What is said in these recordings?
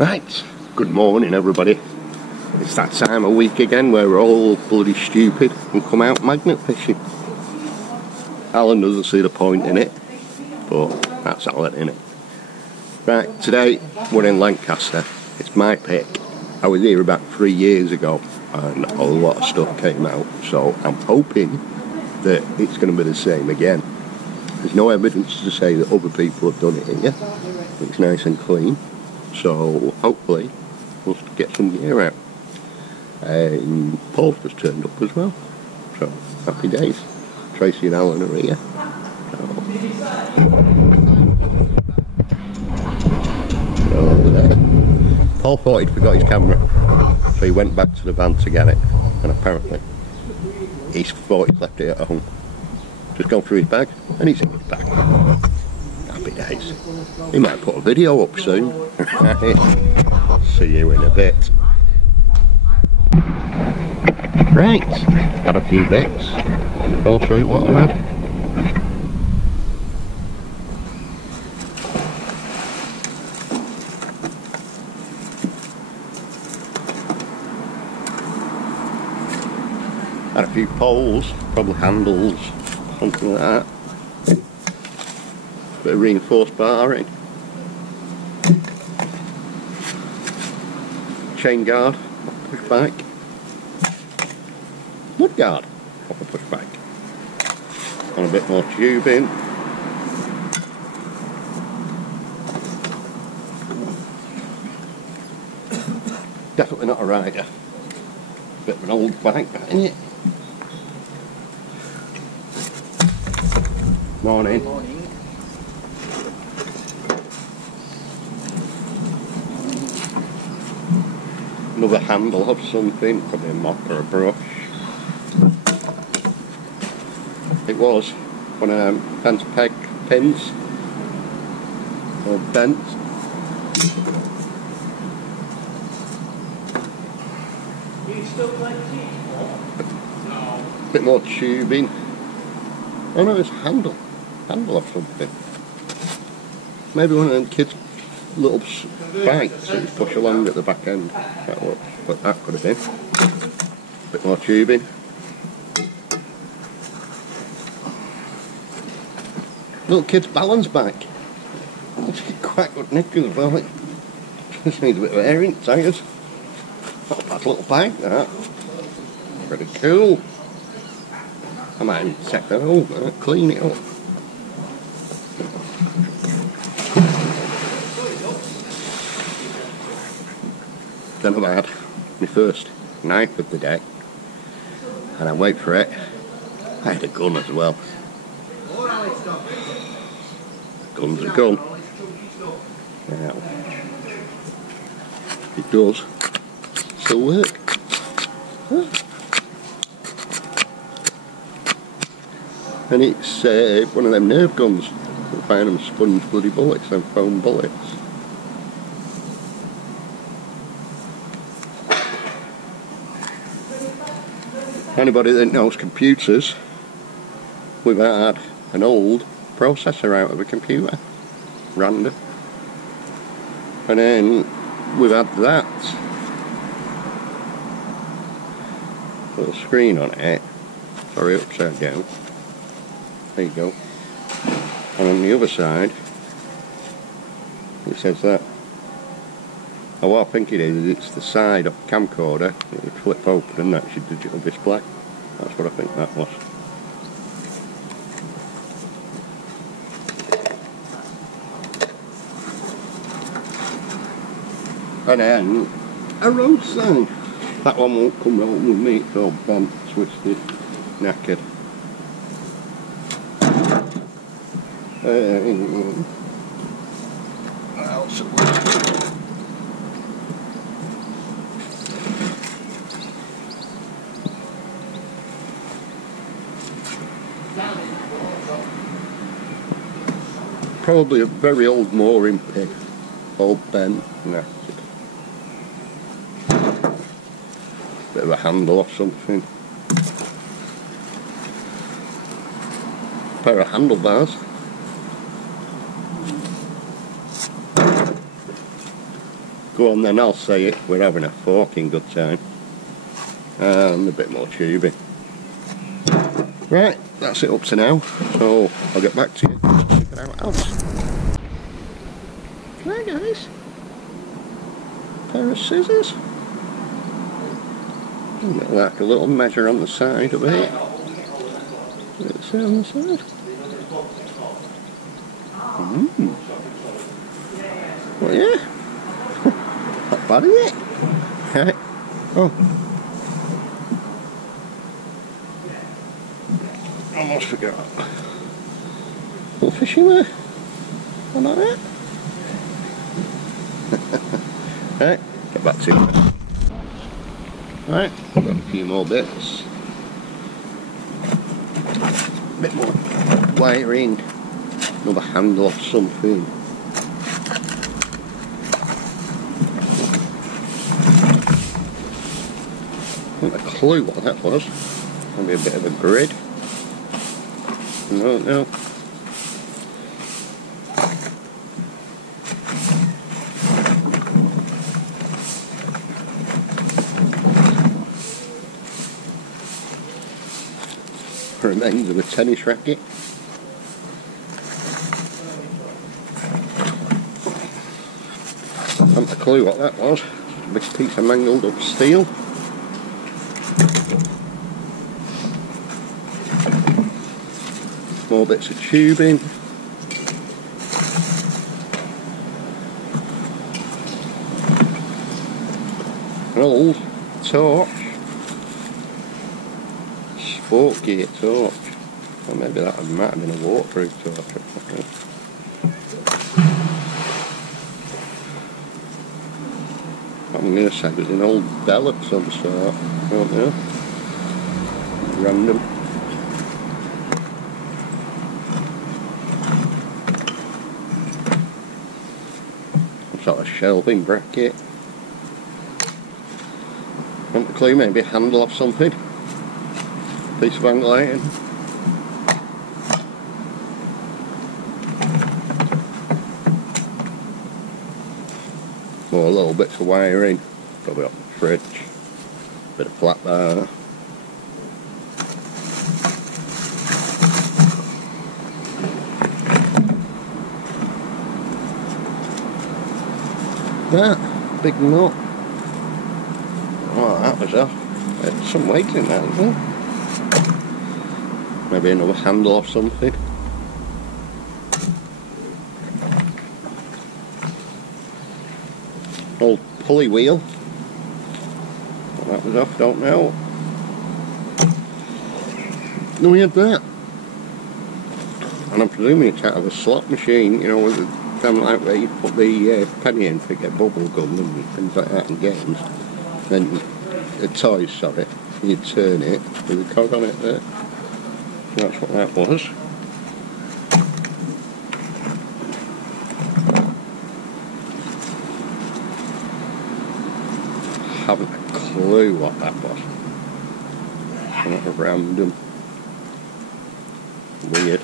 Right, good morning everybody. It's that time of week again where we're all bloody stupid and come out magnet fishing. Alan doesn't see the point in it, but that's Alan, innit? Right, today we're in Lancaster. It's my pick. I was here about 3 years ago and a lot of stuff came out, so I'm hoping that it's going to be the same again. There's no evidence to say that other people have done it here. It's nice and clean. So hopefully we'll get some gear out. Paul's just turned up as well, so happy days. Tracy and Alan are here. So there. Paul thought he'd forgot his camera, so he went back to the van to get it, and apparently he thought he'd left it at home. Just gone through his bag, and he's in his bag. Happy days. He might put a video up soon. See you in a bit. Right, got a few bits. I'll show you what I had. Had a few poles, probably handles, something like that. Bit of reinforced barring. Chain guard, push back. Mud guard, off a push back. And a bit more tubing. Definitely not a rider. Bit of an old bike, that, isn't it? Morning. Morning. Another handle of something, probably a mop or a brush. It was one of them fence peg pins, or bent. You still play team? No. Bit more tubing. Oh no, it's a handle of something. Maybe one of them kids' little bikes that you push along at the back end. That was, but that could have been. Bit more tubing. Little kid's balance bike. It's quite good nick as well. It just needs a bit of air in tyres. Not a bad little bike, that. Pretty cool. I might even take that over, clean it up. Then I've had my first knife of the day, and I wait for it. I had a gun as well. Gun's a gun. Now, it does still work. And it's one of them nerve guns. You find them sponge bloody bullets and foam bullets. Anybody that knows computers, we've had an old processor out of a computer, random, and then we've had that little screen on it, sorry, upside down, there you go, and on the other side it says that. Oh, what I think it is it's the side of the camcorder that you flip open and that's your digital display. That's what I think that was. And then a road sign. That one won't come home with me, it's all bent, twisted, knackered. What else? Probably a very old mooring pig, all bent, knackered. Bit of a handle or something. Pair of handlebars. Go on then, I'll say it. We're having a fucking good time. And a bit more tubing. Right, that's it up to now. So I'll get back to you. Check it out else. Right guys. Pair of scissors. Like a little measure on the side of it. It's on the side. Well, yeah. Not bad, is it? Right. Oh. Almost forgot. Little fishing there. What about that? Right, get back to it. Right, got a few more bits. A bit more wiring. Another handle or something. I haven't a clue what that was. Maybe a bit of a grid. No. Remains of a tennis racket. I haven't a clue what that was. A big piece of mangled up steel. More bits of tubing. An old torch. Sport gear torch. Or maybe that might have been a waterproof torch. I'm going to say it was an old bell of some sort. I don't know. Random. Some sort of shelving bracket. Not a clue, maybe a handle off something. Piece of angle iron. More little bits of wiring. Probably off the fridge. Bit of flat bar. That big nut. Oh, that was off. There's some weight in that, isn't there? Maybe another handle or something. Old pulley wheel. Well, that was off, don't know. No, we had that. And I'm presuming it's out of a slot machine, you know, with the kind like where you put the penny in to get bubble gum and things like that in games. Then the toys, sorry, you turn it with a cog on it there. That's what that was. Haven't a clue what that was. Not random. Weird.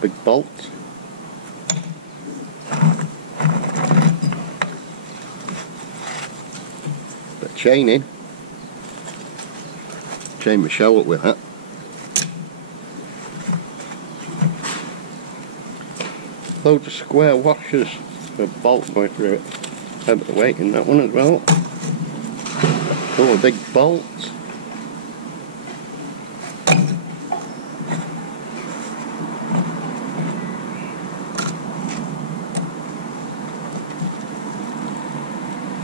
Big bolt. Bit of chain in. Chain my shell up with that. Loads of square washers for a bolt going through it. Had a bit of weight in that one as well. Oh, a big bolt.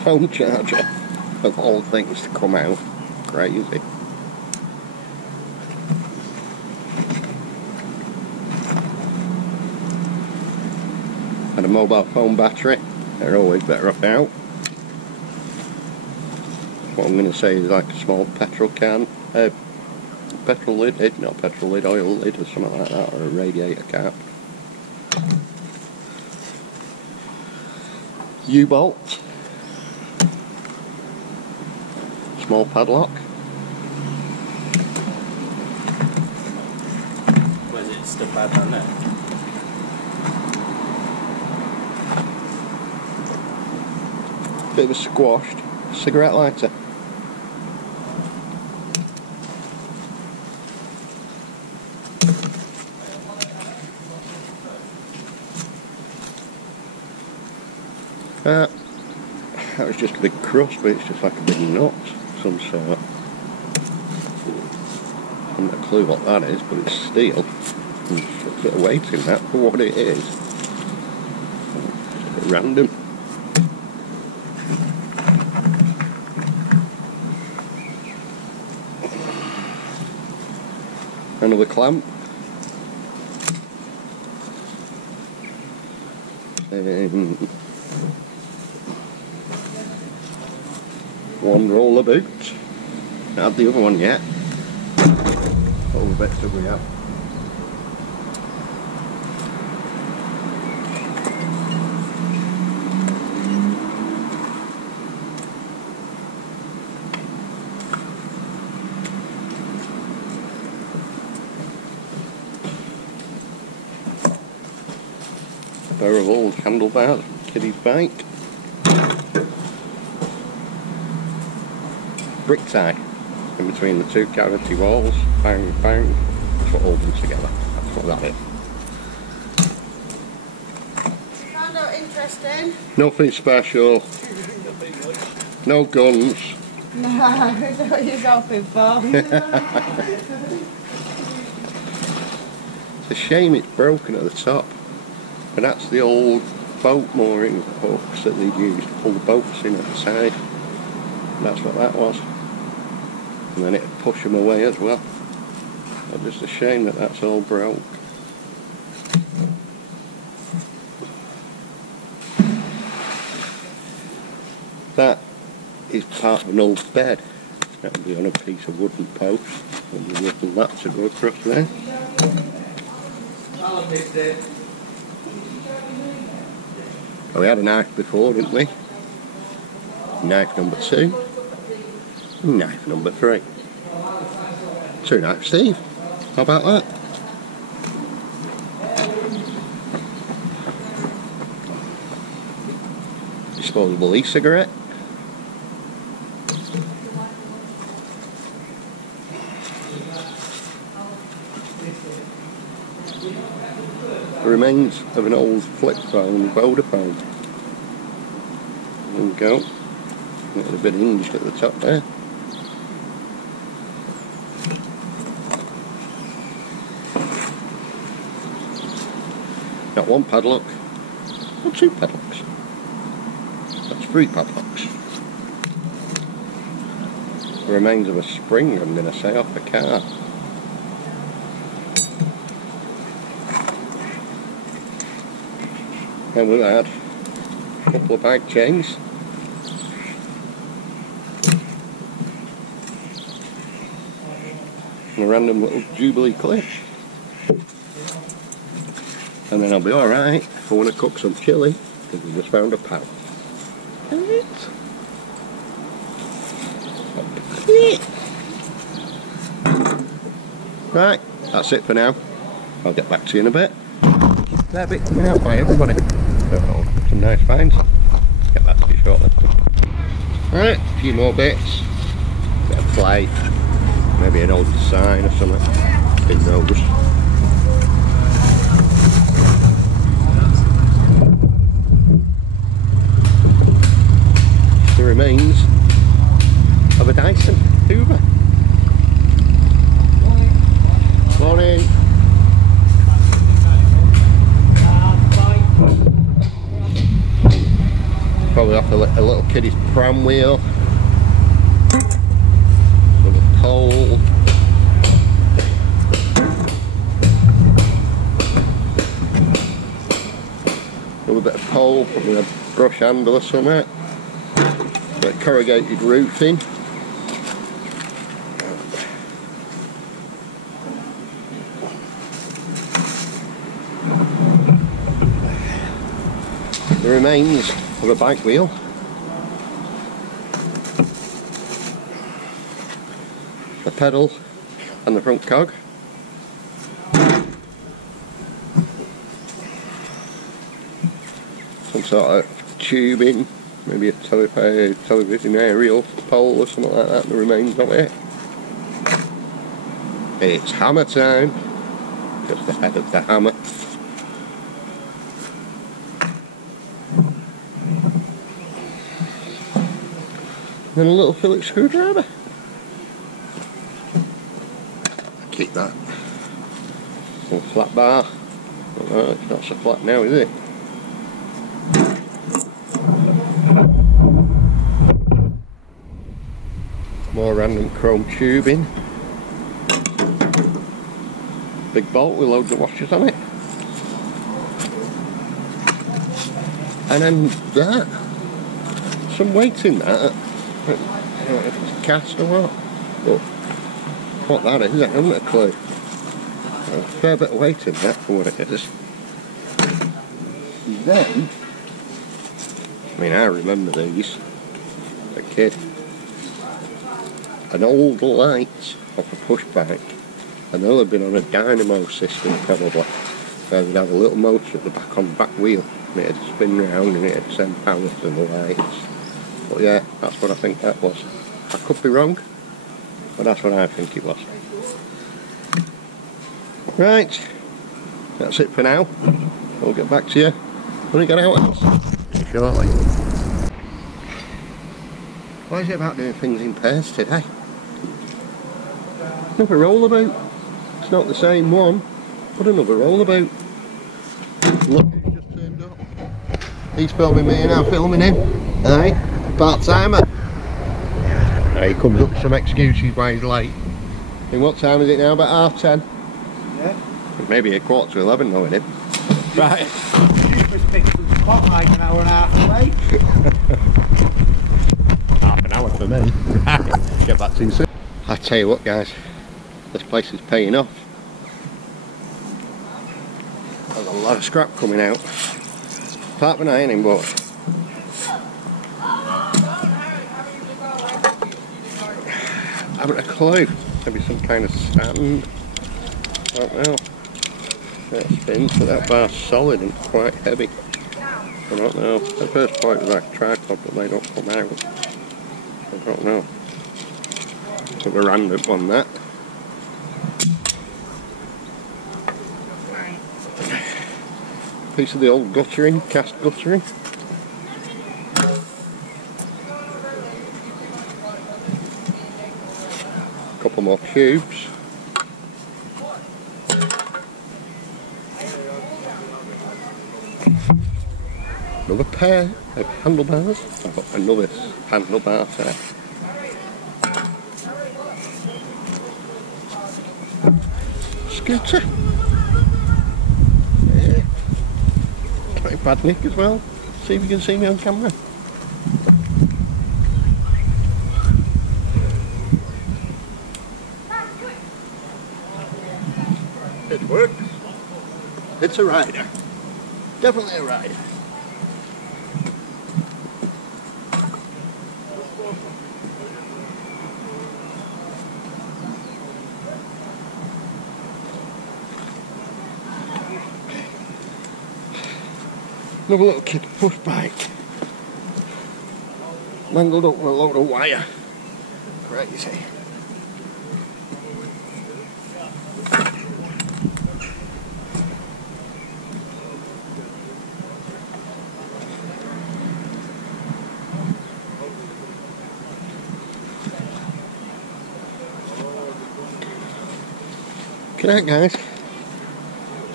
Phone charger of all things to come out. Crazy. And a mobile phone battery. They're always better off out. What I'm going to say is like a small petrol can, petrol lid, not petrol lid, oil lid or something like that, or a radiator cap. U-bolt. Small padlock. Was it still bad on there? bit of a squashed cigarette lighter. That was just a big crust, but it's just like a big nut of some sort. I haven't a clue what that is, but it's steel. There's a bit of weight in that for what it is. Just a bit random. Another clamp. One roll of boots. Not had the other one yet. All the bits that we have. A pair of old handlebars, kiddie's bike. Brick tie in between the two cavity walls, bang bang, that's what holds them together, that's what that is. Found out interesting? Nothing special, no guns. No, that's what you're hoping for. It's a shame it's broken at the top, but that's the old boat mooring hooks that they used to pull the boats in at the side. That's what that was. And then it'd push them away as well. It's just a shame that that's all broke. That is part of an old bed. That would be on a piece of wooden post. And there's nothing that to go across there. Oh, we had a knife before, didn't we? Knife number 2. Knife number 3. 2 knives, Steve. How about that? Disposable e-cigarette. The remains of an old flip phone, Vodafone. There we go. It's a bit hinged at the top there. Got 1 padlock, or 2 padlocks. That's 3 padlocks. The remains of a spring, I'm going to say, off the car. And we've had a couple of bike chains. And a random little Jubilee clip. And then I'll be alright if I want to cook some chilli, because we just found a pout. Right, that's it for now. I'll get back to you in a bit. That bit coming out by everybody. Some nice finds. Get back to you shortly. Right, a few more bits. Bit of plate. Maybe an old sign or something. Who knows? The remains of a Dyson Hoover. Morning. Probably off a little kiddie's pram wheel. Little pole. A little bit of pole, probably a brush handle or something. Bit of corrugated roofing. The remains of a bike wheel. The pedal and the front cog. Some sort of tubing maybe a television aerial pole or something like that, the remains of it. It's hammer time. Just the head of the hammer. Then a little Phillips screwdriver. Keep that. Little flat bar. Oh, it's not so flat now, is it? More random chrome tubing. Big bolt with loads of washers on it. And then that. Some weight in that. I don't know if it's cast or what. But what that is, I haven't a clue. A fair bit of weight in that for what it is. And then, I mean, I remember these as a kid. An old light off a push bike. I know they've been on a dynamo system probably. Where they'd have a little motor at the back on the back wheel. And it'd spin round and it'd send power to the lights. But yeah, that's what I think that was. I could be wrong, but that's what I think it was. Right, that's it for now. We'll get back to you when we get out of this shortly. Why is it about doing things in pairs today? Another rollabout. It's not the same one, but another rollabout. Look who's just turned up. He's filming me and I'm filming him. Aye, part-timer. He comes up with some excuses why he's late. And what time is it now? About 10:30? Yeah. Maybe 11:15 though, isn't it? Right. It's quite like an hour and a half away. Half an hour for me. Get back to you soon. I tell you what guys, this place is paying off. There's a lot of scrap coming out. Apart from ironing board. I haven't a clue. Maybe some kind of sand. I don't know. That spins, but that bar's solid and quite heavy. I don't know. The first point was like tripod, but they don't come out. I don't know. It's a random one, that. Piece of the old guttering, cast guttering. Couple more tubes. Another pair of handlebars. I've got another handlebar set. Scooter. Yeah. Quite bad nick as well. See if you can see me on camera. It works. It's a rider. Definitely a rider. Another little kid push bike. Mangled up with a load of wire. Crazy. Good night guys.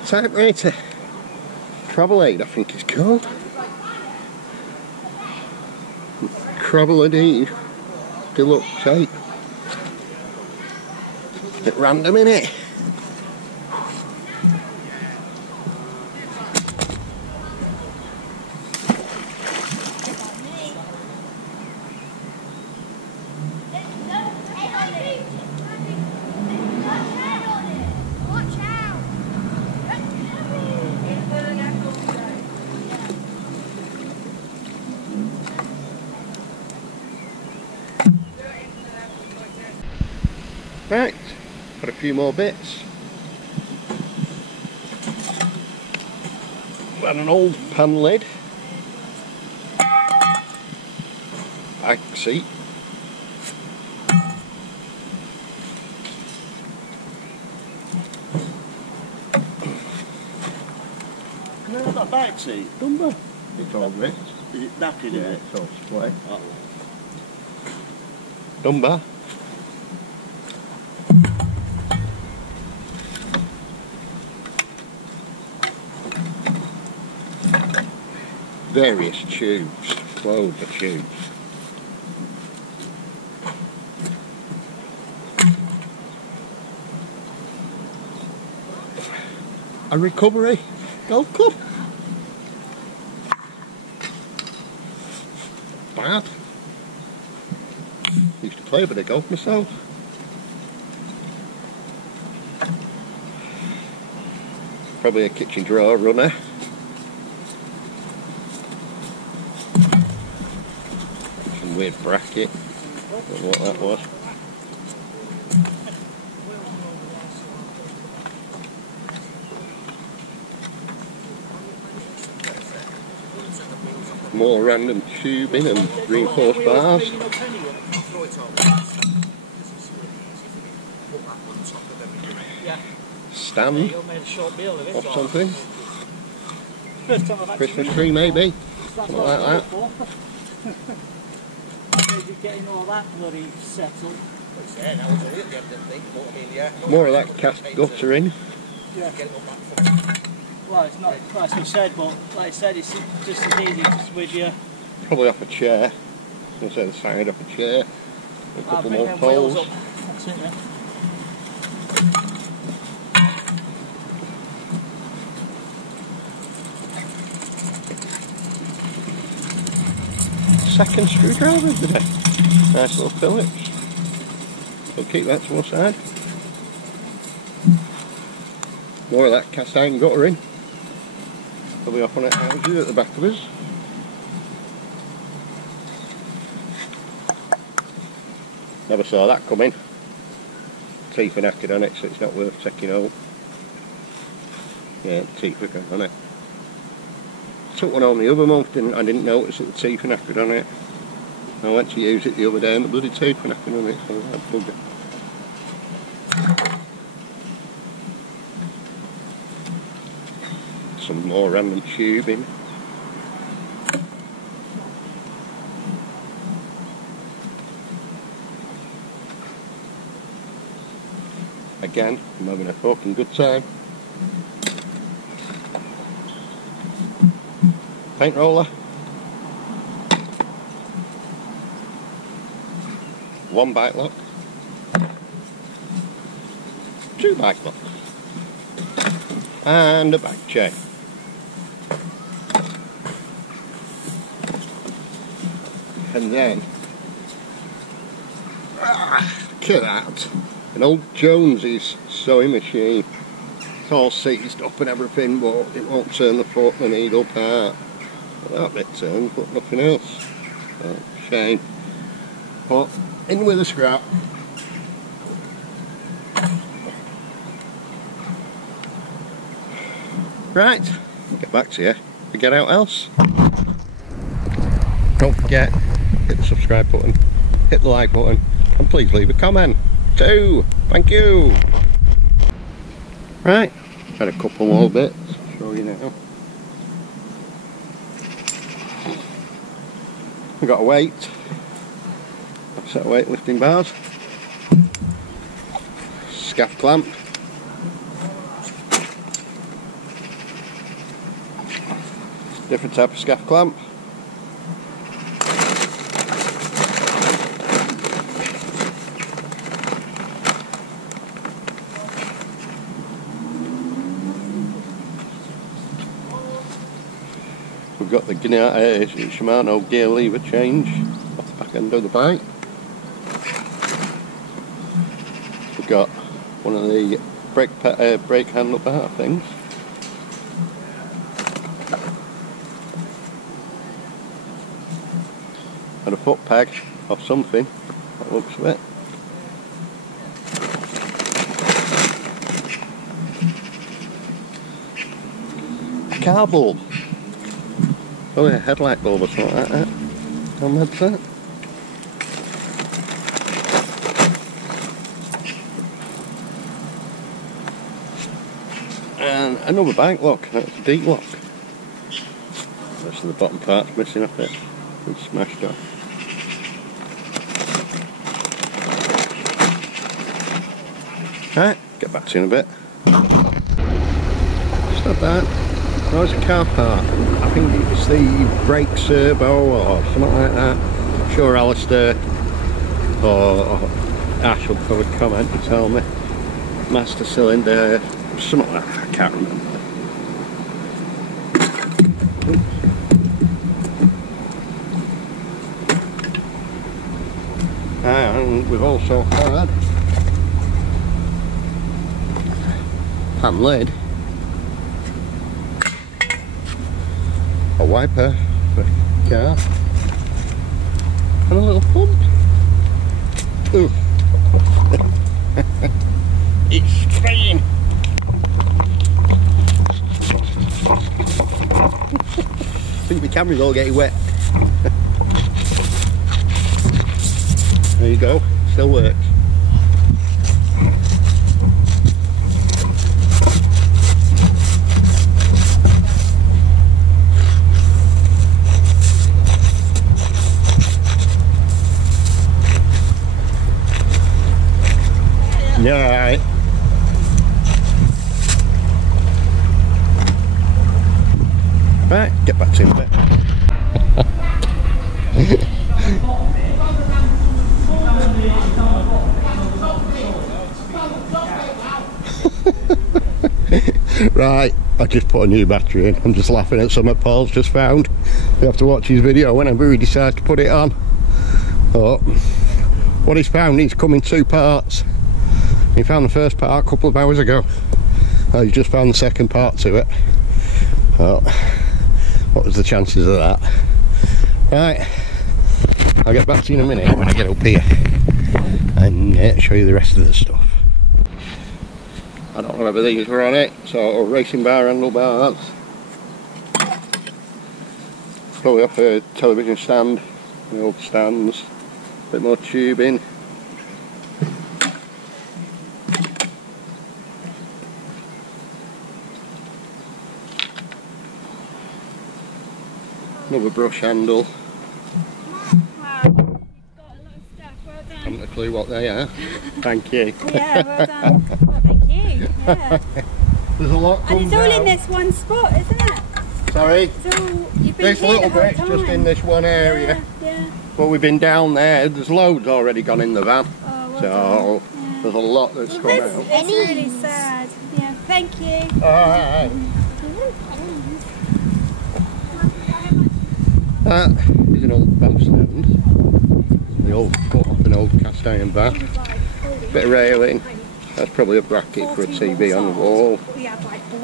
Typewriter. Travel aid I think it's called. Travel aid. Deluxe tape. Bit random innit? Right, got a few more bits. Got an old pan lid. back seat. No, not back seat. Dumber. It's all ripped. Is it knackered, Yeah, is it? it's all split. Oh. Dumber. Various tubes, loads of tubes. A recovery golf club. Bad. Used to play a bit of golf myself. Probably a kitchen drawer runner. Some weird bracket. Don't know what that was. More random tubing and reinforced bars. Stand of something. Christmas tree maybe. Something like that. Getting all that bloody settled. More of that cast guttering. Yeah. Well, it's not, as we said, but like I said, it's just as easy just with you. Probably off a chair. I say the side of a chair. A couple more poles. That's it then. Second screwdriver today. Nice little Phillips. We'll keep that to one side. More of that cast iron guttering. Probably off on it houses at the back of us. Never saw that coming. Teeth are knackered on it, so it's not worth checking out. Yeah, teeth are on it. Took one home the other month, I didn't notice that the teeth were knackered on it. I went to use it the other day and the bloody teeth were knackered on it, so I plugged it. Some more random tubing. Again, I'm having a fucking good time. Paint roller. One bike lock. Two bike locks. And a bike chain. And then, look at that, an old Jonesy's sewing machine. It's all seized up and everything, but it won't turn the needle part. Well, that bit turns, but nothing else. Oh, shame. But in with the scrap. Right, I'll get back to you. Get out else. Don't forget, hit the subscribe button, hit the like button, and please leave a comment too. Thank you. Right, had a couple more bits. I'll show you now. We've got a weight, a set of weightlifting bars, scaff clamp, different type of scaff clamp. We've got the Shimano gear lever change off the back end of the bike. We've got one of the brake handle bar things. And a foot peg of something, that looks of it. A car bulb. Oh yeah, headlight bulb or something like that. How mad's that? And another bike lock, that's a deep lock. Rest of the bottom part's missing off it. It's smashed off. Right, get back to you in a bit. It's not bad. No, it's a car part. I think it's the brake servo or something like that. I'm sure Alistair or Ash will probably comment and tell me. Master cylinder, something like that, I can't remember. And we've also had pan lid, a wiper for the car, and a little pump. Ooh. It's spraying. I think the camera's all getting wet. There you go, still works. Yeah, alright. Right, get back to him a bit. Right, I just put a new battery in. I'm just laughing at something Paul's just found. You have to watch his video whenever he decides to put it on. Oh, what he's found, he's come in two parts. He found the first part a couple of hours ago. He's just found the second part to it. Oh, what was the chances of that? Right, I'll get back to you in a minute when I get up here and show you the rest of the stuff. I don't know whether these were on it, so racing bar handlebars. Probably off a television stand, the old stands, a bit more tubing. Another brush handle. Wow, you've got a lot of stuff. Well done. I haven't a clue what they are. Thank you. Yeah, well done. Well, thank you. Yeah. There's a lot come And it's all down. in this one spot, isn't it? Sorry? It's all, you've been This here little the whole bit's time. just in this one area. Yeah. But we've been down there, there's loads already gone in the van. Oh, well So done. Yeah. there's a lot that's come out. It's really sad. Yeah, thank you. Alright. That is an old van stand. The old cut off an old cast iron van. Bit of railing. That's probably a bracket for a TV on the wall.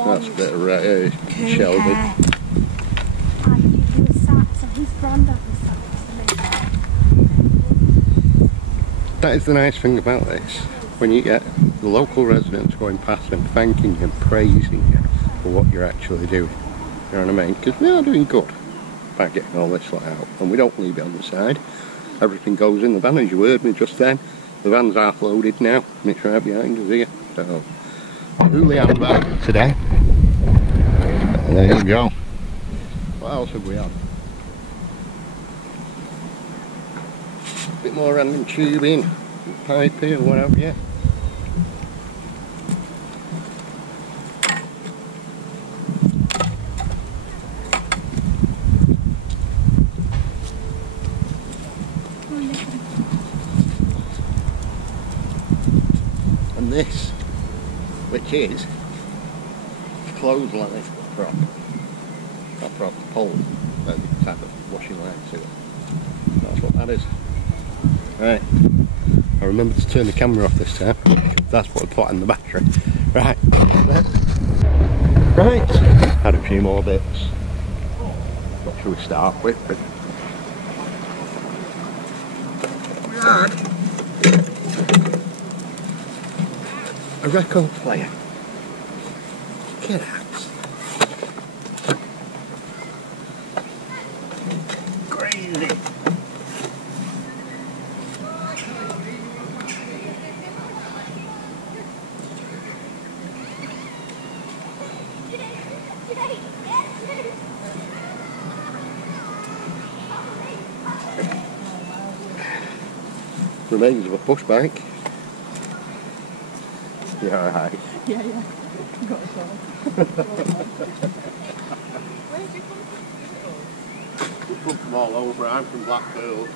That's a bit of shelving. That is the nice thing about this. When you get the local residents going past and thanking you and praising you for what you're actually doing. You know what I mean? Because we are doing good by getting all this lot out. And we don't leave it on the side. Everything goes in the van, as you heard me just then. The van's half loaded now, and it's right behind us here. So, Hoolihan bag today. And there you go. What else have we had? A bit more random tubing, piping, or whatever, yeah. And this, which is clothesline prop, not prop, pole, but the type of washing line to it. That's what that is. Right, I remember to turn the camera off this time. That's what I put in the battery. Right, right. Had a few more bits. What should we start with? We had a record player. Get out. Crazy. Remains of a push bike. Yeah, alright. Yeah, yeah. Got a dog. Where did you come from? We come from all over. I'm from Blackpool.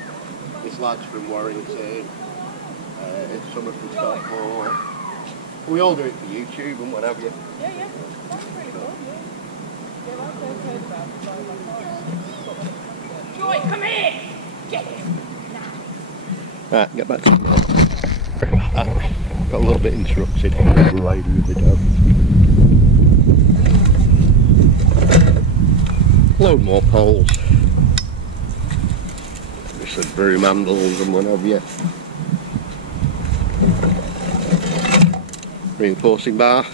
This lad's from Warrington. Some are from Stockport. We all do it for YouTube and what have you. Yeah, yeah. That's pretty cool, yeah. Yeah, that's what I've heard about. Joy, come here! Get him! Right, get back to the note. Got a little bit interrupted. Lady with the dog. Load more poles. Just the broom handles and what have you. Reinforcing bar.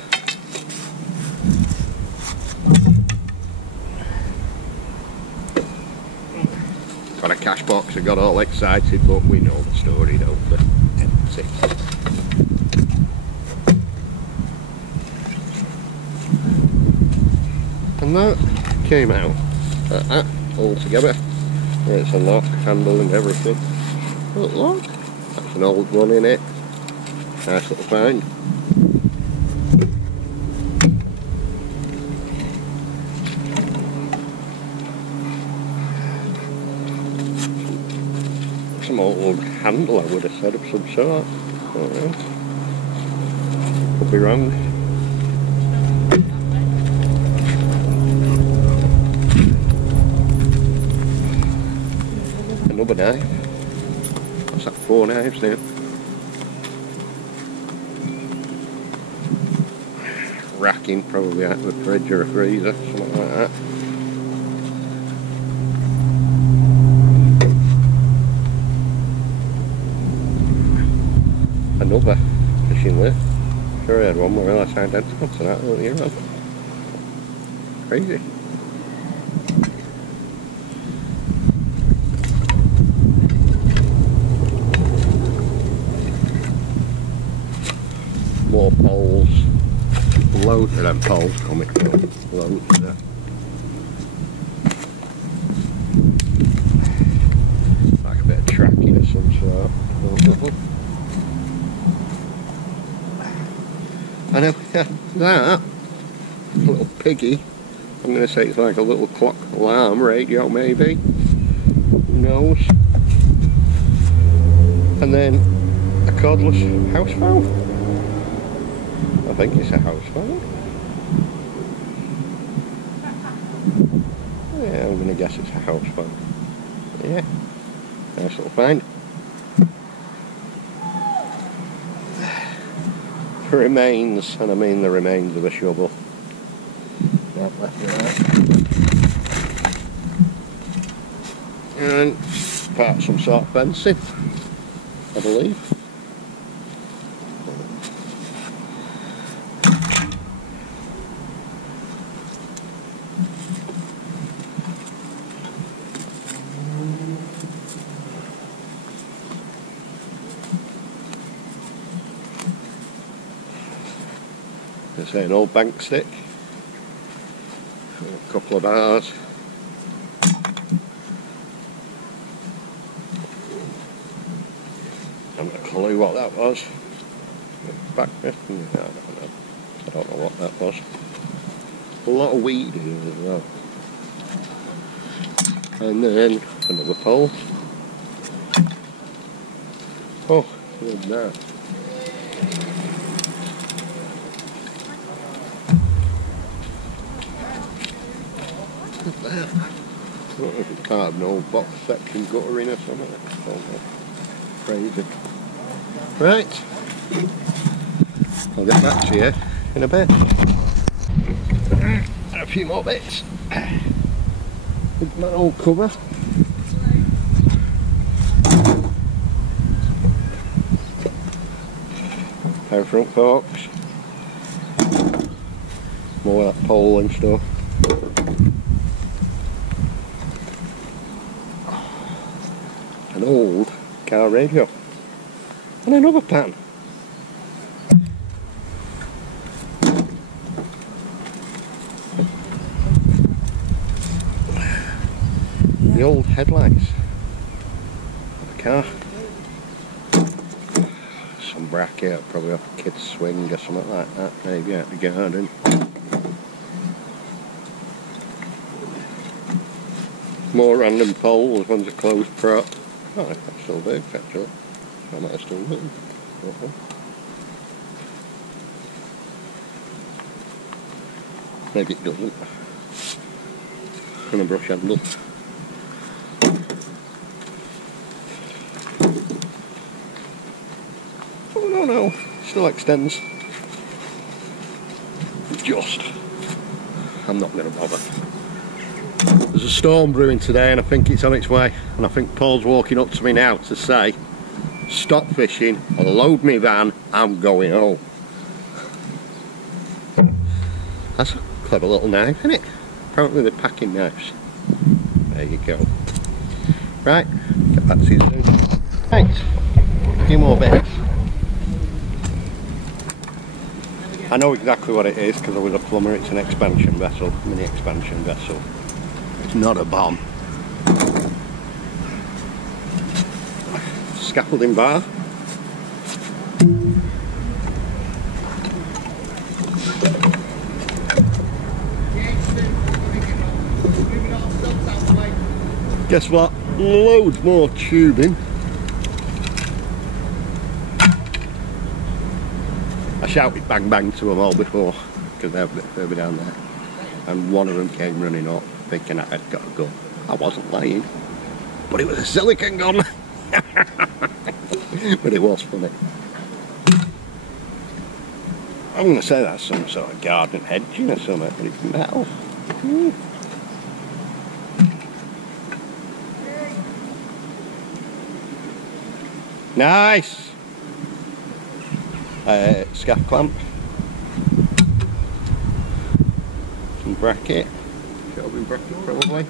Got a cash box. I got all excited, but we know the story, don't we? Empty. And that came out like that all together. It's a lock, handle and everything. Look, look. That's an old one in it. Nice little find. Some old handle, I would have said, of some sort. Could be wrong. Another knife. What's that, 4 knives now? Racking, probably out of a fridge or a freezer, something like that. Another fishing lure. Sure I had one more or less identical to that earlier on. Crazy. More poles. Loads of them poles coming from. Loads of them. Like a bit of tracking of some sort. I know, yeah, that little piggy, I'm going to say it's like a little clock alarm radio maybe, who knows. And then a cordless house phone. I think it's a house phone. Yeah, I'm going to guess it's a house phone. Yeah, nice little find. Remains, and I mean the remains of a shovel. That left there. And part of some sort of fencing, I believe. It's an old bank stick, a couple of bars. I've got a clue what that was. Back there? No, I don't know. I don't know what that was. A lot of weed here as well. And then another pole. Oh, look at that. There. I don't know if it's part of an old box section guttering or something. I don't know. Crazy. Right. I'll get back to you in a bit. And a few more bits. With my old cover. Pair of front forks. More of that pole and stuff. An old car radio and another pan. The old headlights of a car. bracket, I'll probably have a kid's swing or something like that, maybe out the garden. More random poles, one's a closed prop. Oh, that's still big, actually. I might have still written. Maybe it doesn't. And a brush handle. Oh no, no, still extends. Just. I'm not going to bother. There's a storm brewing today and I think it's on its way. And I think Paul's walking up to me now to say, stop fishing, load me van, I'm going home. That's a clever little knife, isn't it? Apparently they're packing knives. There you go. Right, get back to you soon. Right, a few more bits. I know exactly what it is because I was a plumber. It's an expansion vessel, mini expansion vessel. It's not a bomb. Scaffolding bar. Guess what? Loads more tubing. I shouted bang bang to them all before because they're a bit further down there, and one of them came running up thinking I had got a gun. I wasn't lying, but it was a silicone gun. But it was funny. I'm going to say that's some sort of garden hedging or something, but it's metal. Nice! Scaff clamp. Some bracket. Shelving bracket probably.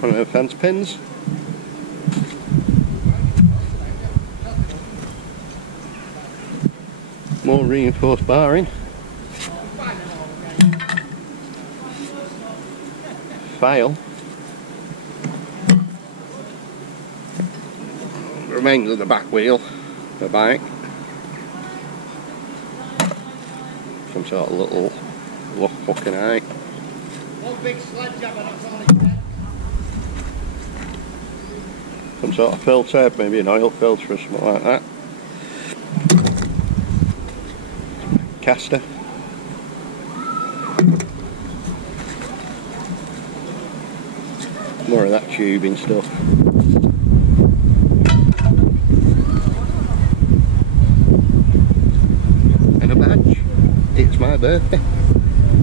One of the fence pins. More reinforced barring. File. Remains of the back wheel, the bike. Some sort of little hook and eye. One big sledgehammer, that's all it's got. Some sort of filter, maybe an oil filter or something like that. Caster. More of that tubing stuff. And a badge. It's my birthday.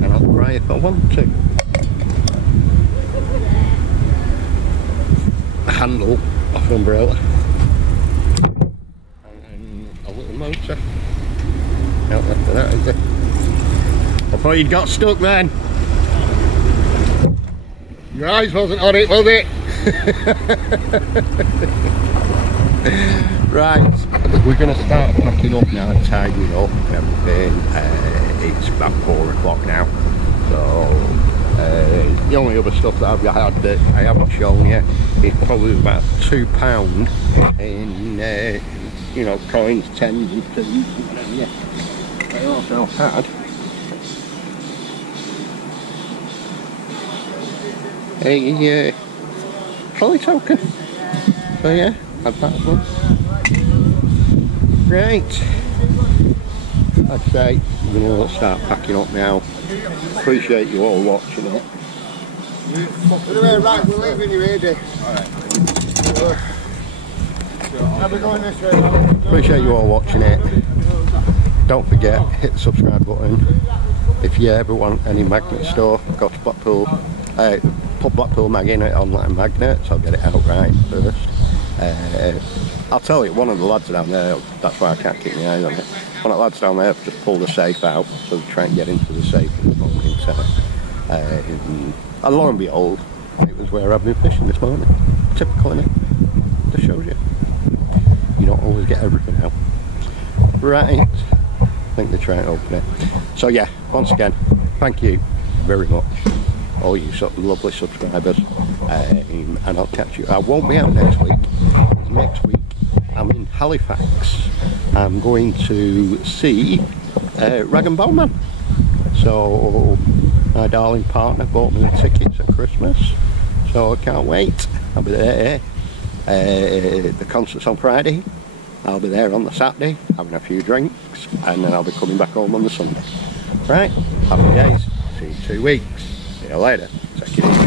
And I'll cry if I want to. A handle off the umbrella. And a little motor. Out after that, is it? I thought you'd got stuck then. Your eyes wasn't on it, was it? Right, we're going to start packing up now and tidying up and everything. It's about 4 o'clock now. So, the only other stuff that I've had that I haven't shown you is probably about £2 in, you know, coins, 10s and 2s and whatever, yeah. I also had a trolley token. So yeah, had that as well. Right. I'd say we're going to start packing up now. Appreciate you all watching it. Anyway, right, we're leaving you here, Dick. Alright. I'll be going this way now. Appreciate you all watching it. Don't forget, hit the subscribe button. If you ever want any magnet stuff, go to Blackpool. Put Blackpool Mag in it, online magnets. I'll get it out right first. I'll tell you, one of the lads down there, that's why I can't keep my eyes on it. One of the lads down there just pulled the safe out, so they try and get into the safe in the morning. So, and lo and behold, it was where I've been fishing this morning. Typical, innit? Just shows you. You don't always get everything out. Right. I think they try and open it. So yeah, once again, thank you very much, all you lovely subscribers, and I'll catch you. I won't be out next week. Next week I'm in Halifax. I'm going to see Rag and Bone Man. So my darling partner bought me the tickets at Christmas, so I can't wait. I'll be there. The concert's on Friday. I'll be there on the Saturday, having a few drinks, and then I'll be coming back home on the Sunday. Right, happy days. See you in 2 weeks. See you later. Take it easy.